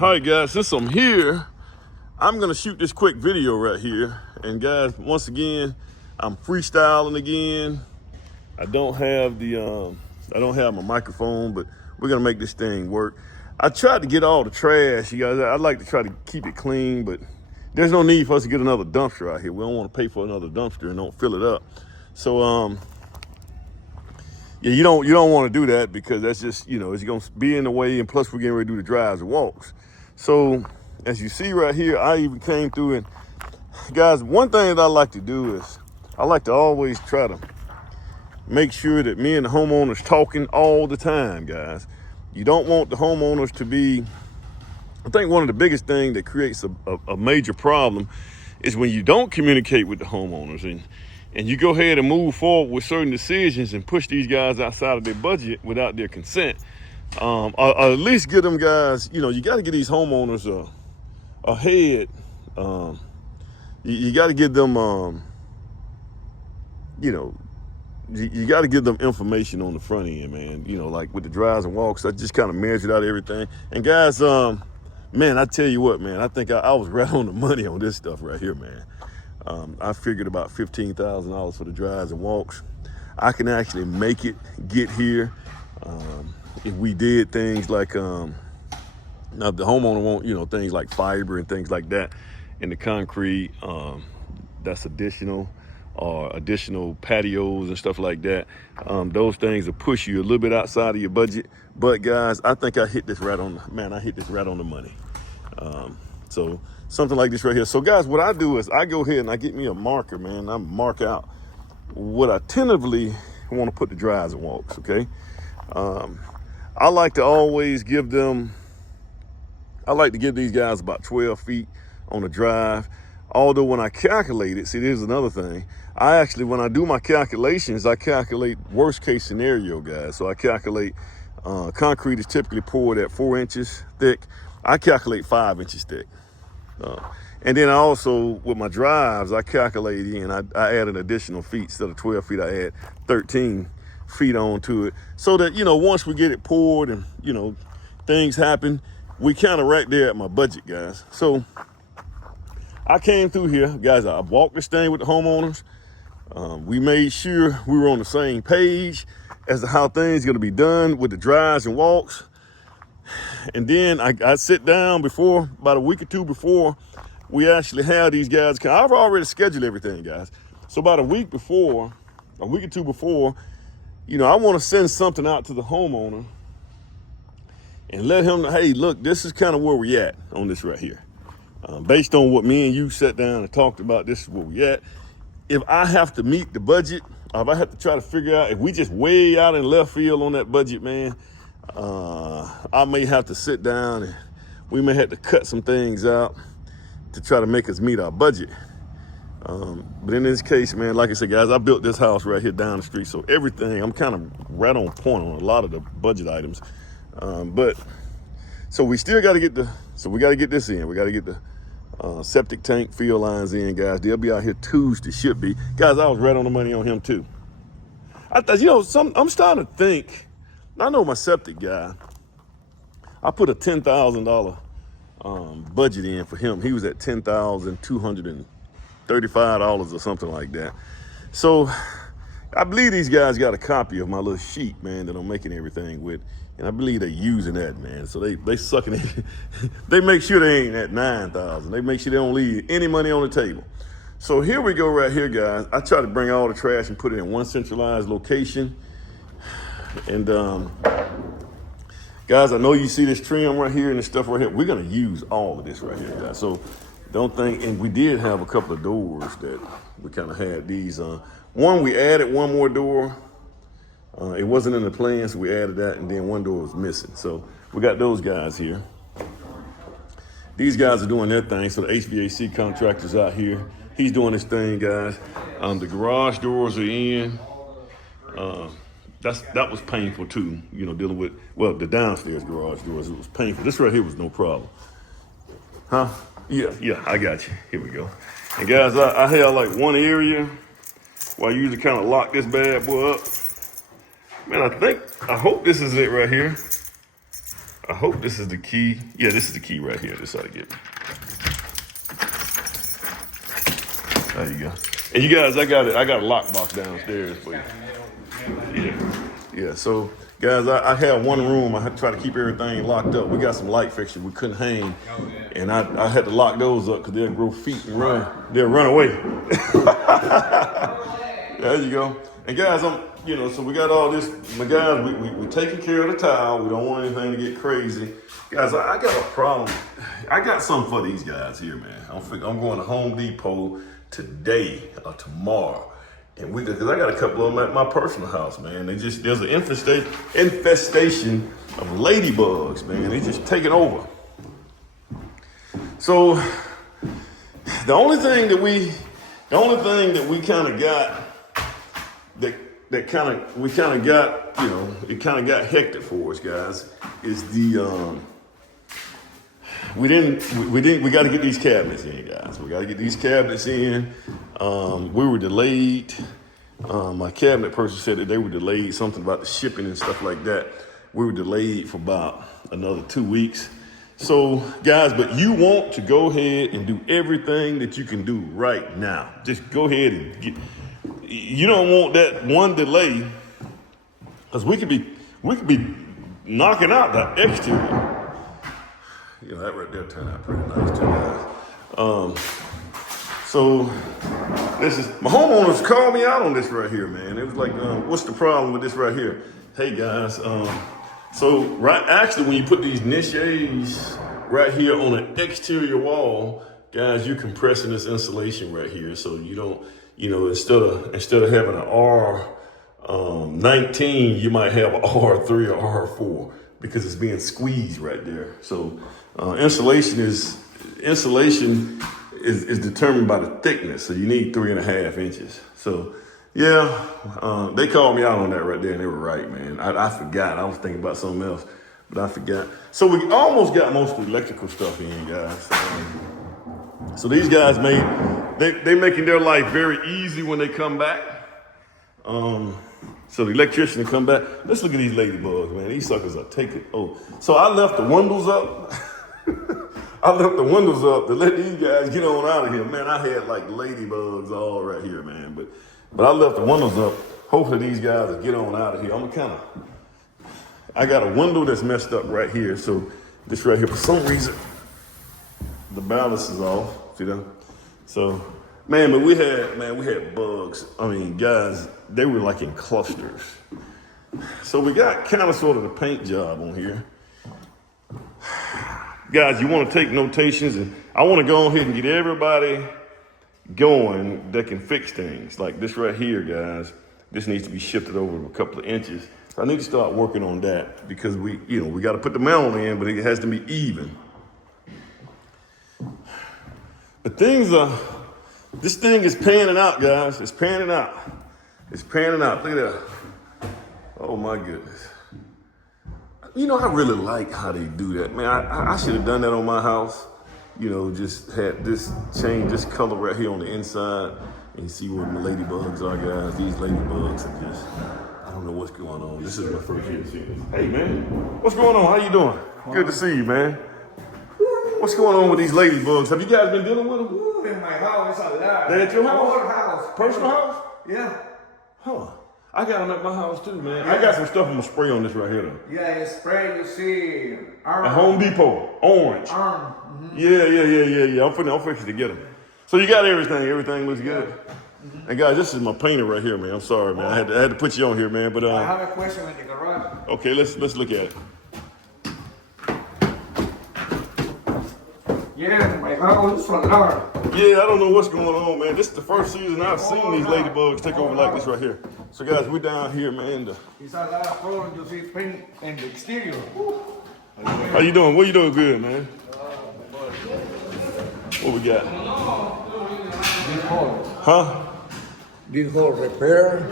All right, guys, since I'm here, I'm gonna shoot this quick video right here. And guys, once again, I'm freestyling again. I don't have my microphone, but we're gonna make this thing work. I tried to get all the trash, you guys. I'd like to try to keep it clean, but there's no need for us to get another dumpster out here. We don't want to pay for another dumpster and don't fill it up. So yeah, you don't want to do that because that's just, it's gonna be in the way, and plus we're getting ready to do the drives and walks. So as you see right here, I even came through, and guys, one thing that I like to do is I like to always try to make sure that me and the homeowners talking all the time, guys. You don't want the homeowners to be, I think one of the biggest things that creates a major problem is when you don't communicate with the homeowners and you go ahead and move forward with certain decisions and push these guys outside of their budget without their consent. Or at least get them guys, you got to get these homeowners ahead. You got to give them, you got to give them information on the front end, man. Like with the drives and walks, I just kind of measured out everything. And guys, man, I tell you what, man, I think I was right on the money on this stuff right here, man. I figured about $15,000 for the drives and walks. I can actually make it get here. If we did things like, now if the homeowner want, things like fiber and things like that in the concrete, that's additional, or additional patios and stuff like that. Those things will push you a little bit outside of your budget. But guys, I think I hit this right on the money. So something like this right here. So guys, what I do is I go ahead and I get me a marker, man. I mark out what I tentatively want to put the drives and walks, okay? I like to always give these guys about 12 feet on the drive. Although when I calculate it, see, there's another thing. When I do my calculations, I calculate worst case scenario, guys. So I calculate, concrete is typically poured at 4 inches thick. I calculate 5 inches thick. And then I also, with my drives, I calculate in, I add an additional feet. Instead of 12 feet, I add 13 feet onto it. So that, once we get it poured and, things happen, we kind of right there at my budget, guys. So I came through here, guys. I walked this thing with the homeowners. We made sure we were on the same page as to how things going to be done with the drives and walks. And then I sit down about a week or two before we actually have these guys come. I've already scheduled everything, guys. So about a week or two before, I want to send something out to the homeowner and let him know, hey, look, this is kind of where we at on this right here. Based on what me and you sat down and talked about, this is where we at. If I have to meet the budget, or if I have to try to figure out if we just way out in left field on that budget, man, I may have to sit down and we may have to cut some things out to try to make us meet our budget. But in this case, man, like I said, guys, I built this house right here down the street. So everything, I'm kind of right on point on a lot of the budget items. So we still got to get we got to get this in. We got to get the septic tank field lines in, guys. They'll be out here Tuesday, should be. Guys, I was right on the money on him too. I thought, I'm starting to think, I know my septic guy, I put a $10,000 budget in for him. He was at $10,235 or something like that. So I believe these guys got a copy of my little sheet, man, that I'm making everything with. And I believe they're using that, man. So they sucking it. They make sure they ain't at 9,000. They make sure they don't leave any money on the table. So here we go right here, guys. I try to bring all the trash and put it in one centralized location. And guys, I know you see this trim right here and this stuff right here. We're gonna use all of this right here, guys. So don't think, and we did have a couple of doors that we kind of had these. One, we added one more door. It wasn't in the plan, so we added that, and then one door was missing. So we got those guys here. These guys are doing their thing. So the HVAC contractor's out here. He's doing his thing, guys. The garage doors are in. That was painful too, dealing with, the downstairs garage doors. It was painful. This right here was no problem. Huh? Yeah, I got you. Here we go. And guys, I had like one area where I usually kind of lock this bad boy up. Man, I hope this is it right here. I hope this is the key. Yeah, this is the key right here. This ought to get me. There you go. And you guys, I got a lockbox downstairs for you. Yeah. So guys, I had one room. I had to try to keep everything locked up. We got some light fixtures we couldn't hang, and I had to lock those up because they'll grow feet and run. They'll run away. There you go. And guys, so we got all this. My guys, we taking care of the tile. We don't want anything to get crazy. Guys, I got a problem. I got something for these guys here, man. I'm going to Home Depot today or tomorrow. And because I got a couple of them at my personal house, man. There's an infestation of ladybugs, man. They just taking over. So the only thing that we kind of got it kind of got hectic for us, guys, is we got to get these cabinets in, guys. We got to get these cabinets in. We were delayed. My cabinet person said that they were delayed, something about the shipping and stuff like that. We were delayed for about another 2 weeks. So, guys, but you want to go ahead and do everything that you can do right now. Just go ahead and you don't want that one delay, because we could be knocking out the exterior. You know, that right there turned out pretty nice too, guys. So this is, my homeowners called me out on this right here, man. It was like, what's the problem with this right here? Hey guys, actually when you put these niches right here on an exterior wall, guys, you're compressing this insulation right here. So you don't, instead of having an R19, you might have an R3 or R4 because it's being squeezed right there. So insulation is determined by the thickness. So you need 3.5 inches. So yeah, they called me out on that right there, and they were right, man. I forgot. I was thinking about something else, but I forgot. So we almost got most of the electrical stuff in, guys. So these guys they making their life very easy when they come back. So the electrician will come back. Let's look at these ladybugs, man. These suckers are taking. Oh, so I left the windows up. I left the windows up to let these guys get on out of here. Man, I had like ladybugs all right here, man. But I left the windows up. Hopefully these guys will get on out of here. I got a window that's messed up right here. So this right here, for some reason, the balance is off. See that? So, man, but we had bugs. I mean, guys, they were like in clusters. So we got kind of sort of the paint job on here. Guys, you want to take notations, and I want to go ahead and get everybody going that can fix things. Like this right here, guys, this needs to be shifted over a couple of inches. So I need to start working on that because we got to put the metal in, but it has to be even. But this thing is panning out, guys. It's panning out. It's panning out. Look at that. Oh my goodness. I really like how they do that, man. I should have done that on my house. Just had this change, this color right here on the inside, and you see where the ladybugs are, guys. These ladybugs are just, I don't know what's going on. This is my first year to see this. Hey, man, what's going on? How you doing? Good to see you, man. What's going on with these ladybugs? Have you guys been dealing with them? In my house, a lot. They're at your house? Our house. Personal house? Yeah. Huh. I got them at my house too, man. Yeah. I got some stuff I'm gonna spray on this right here though. Yeah, you spray, you see. At Home Depot, orange. Mm-hmm. Yeah. I'm fixing to get them. So you got everything. Everything looks good. Mm-hmm. And guys, this is my painter right here, man. I'm sorry, man. I had to put you on here, man. But I have a question with the garage. Okay, let's look at it. Yeah, my house from there. Yeah, I don't know what's going on, man. This is the first season I've seen these ladybugs take over like this right here. So guys, we're down here, man. It's a lot of problem to see paint in the exterior. How you doing? What you doing good, man? What we got? This hole. Huh? This hole repair.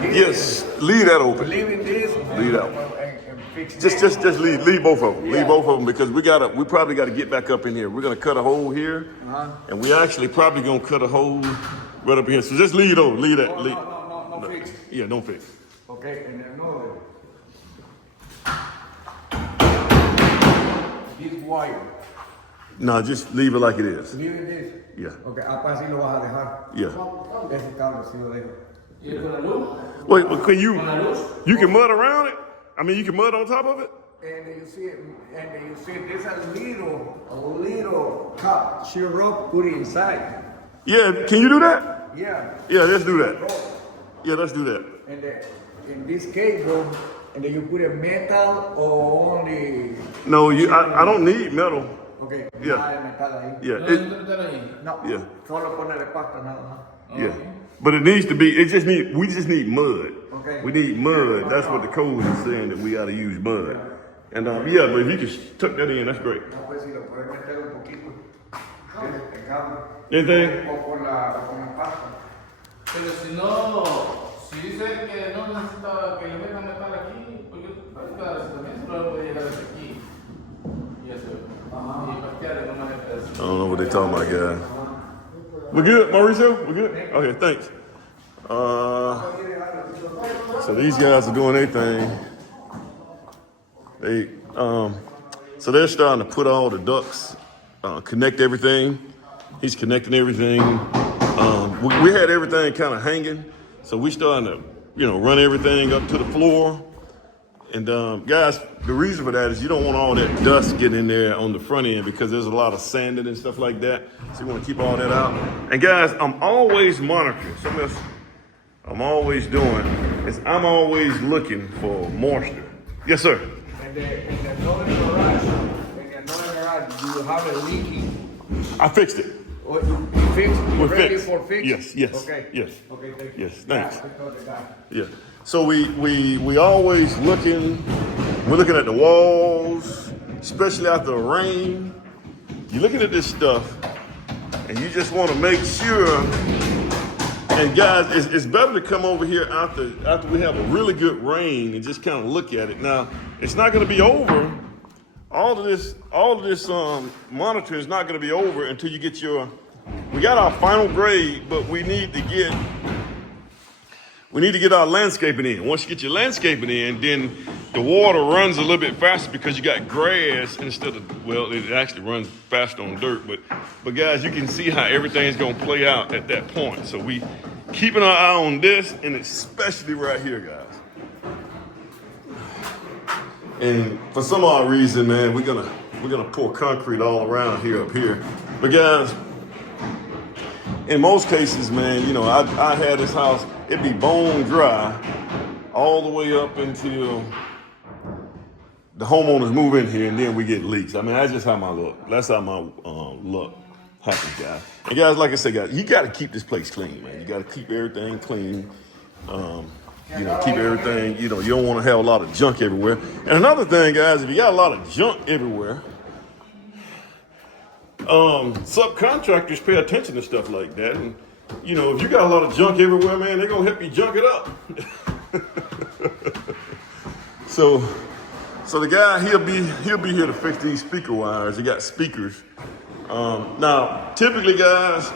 Yes, leave that open. Leaving this. Leave that open. Just leave both of them. Yeah. Leave both of them because we probably gotta get back up in here. We're gonna cut a hole here, and we actually probably gonna cut a hole right up in here. So just leave those. Leave that. No fix. Yeah, don't fix. Okay. Okay, and another. This wire. No, just leave it like it is. Leave this. Yeah. Okay, apa así lo vas a dejar. Yeah. Ese cable sí lo dejo. ¿Y con la luz? Wait, but can ¿Con la luz? you can mud around it? I mean, you can mud on top of it? And you see, there's a little cup, syrup put inside. Yeah, can you do that? Yeah. Yeah, let's do that. Yeah, let's do that. And then in this cable, and then you put a metal or only. No, I don't need metal. Okay. Yeah. Nada de metal ahí. Yeah, ¿No it, debe estar ahí? No. Yeah. Solo ponerle pasta nada más. yeah. But it needs to be, we just need mud. Okay. We need mud. That's what the code is saying, that we gotta use mud. And yeah, but if you can tuck that in, that's great. No, pues si lo puedes meter un poquito. El cable. Anything? O con la pasta. Pero si dice que no necesita que le metan metal aquí, pues yo también se lo puede llegar desde aquí. Y eso. Y parquear en una I don't know what they talking about, guys. We good, Mauricio? We good? Okay, thanks. So these guys are doing their thing. So they're starting to put all the ducts, connect everything. He's connecting everything. We had everything kind of hanging, so we starting to, run everything up to the floor. And guys, the reason for that is you don't want all that dust getting in there on the front end because there's a lot of sanding and stuff like that. So you want to keep all that out. And guys, I'm always monitoring. Something else I'm always doing is I'm always looking for moisture. Yes, sir. In the another garage, you have a leaking. I fixed it. Or you fixed? We're You ready fixed. for fix? Yes. Okay. Yes. Okay, thank you. Yes, thanks. Yeah. Yeah. So we always looking. We're looking at the walls, especially after the rain. You're looking at this stuff, and you just want to make sure. And guys, it's better to come over here after we have a really good rain and just kind of look at it. Now, it's not going to be over. All of this monitoring is not going to be over until you get we got our final grade, but we need to get our landscaping in. Once you get your landscaping in, then the water runs a little bit faster because you got grass instead of, it actually runs faster on dirt. But guys, you can see how everything's going to play out at that point. So we keeping our eye on this, and especially right here, guys. And for some odd reason, man, we're gonna pour concrete all around here up here. But guys, in most cases, man, I had this house, it'd be bone dry all the way up until the homeowners move in here, and then we get leaks. I mean, that's just how my luck. That's how my luck happens, guys. And guys, like I said, guys, you got to keep this place clean, man. You got to keep everything clean. Keep everything. You don't want to have a lot of junk everywhere. And another thing, guys, if you got a lot of junk everywhere, subcontractors pay attention to stuff like that. And if you got a lot of junk everywhere, man, they're gonna help you junk it up. So the guy, he'll be here to fix these speaker wires. He got speakers. Now, typically, guys,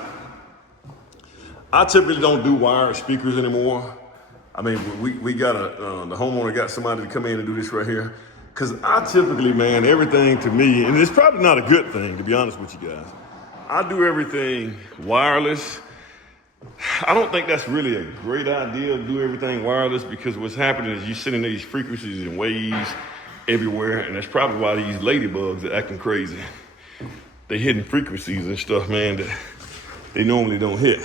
I typically don't do wired speakers anymore. I mean, we got the homeowner got somebody to come in and do this right here. Cause I typically, man, everything to me, and it's probably not a good thing, to be honest with you guys. I do everything wireless. I don't think that's really a great idea to do everything wireless because what's happening is you're sending these frequencies and waves everywhere, and that's probably why these ladybugs are acting crazy. They hitting frequencies and stuff, man, that they normally don't hit.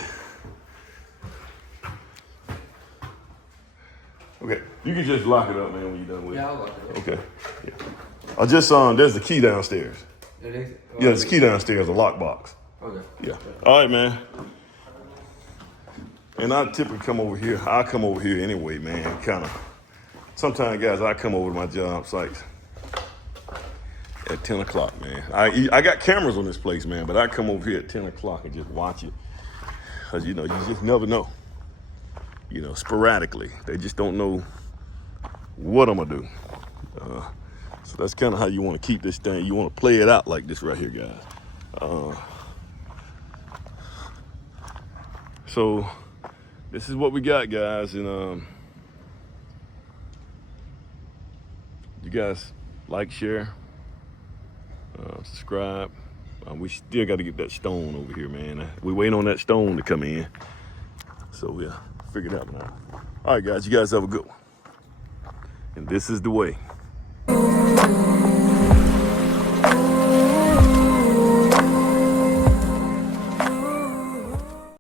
Okay, you can just lock it up, man, when you're done with it. Yeah, I'll lock it up. Okay, yeah. I just there's the key downstairs. It is? Yeah, there's a key downstairs, a lockbox. Okay. Yeah. All right, man. And I typically come over here. I come over here anyway, man. Kind of. Sometimes, guys, I come over to my job sites at 10 o'clock, man. I got cameras on this place, man, but I come over here at 10 o'clock and just watch it. Because, you just never know. Sporadically. They just don't know what I'm going to do. So that's kind of how you want to keep this thing. You want to play it out like this right here, guys. So this is what we got, guys. And You guys like, share, subscribe. We still got to get that stone over here, man. We waiting on that stone to come in. So we'll figure it out now. All right, guys, you guys have a good one. And this is the way.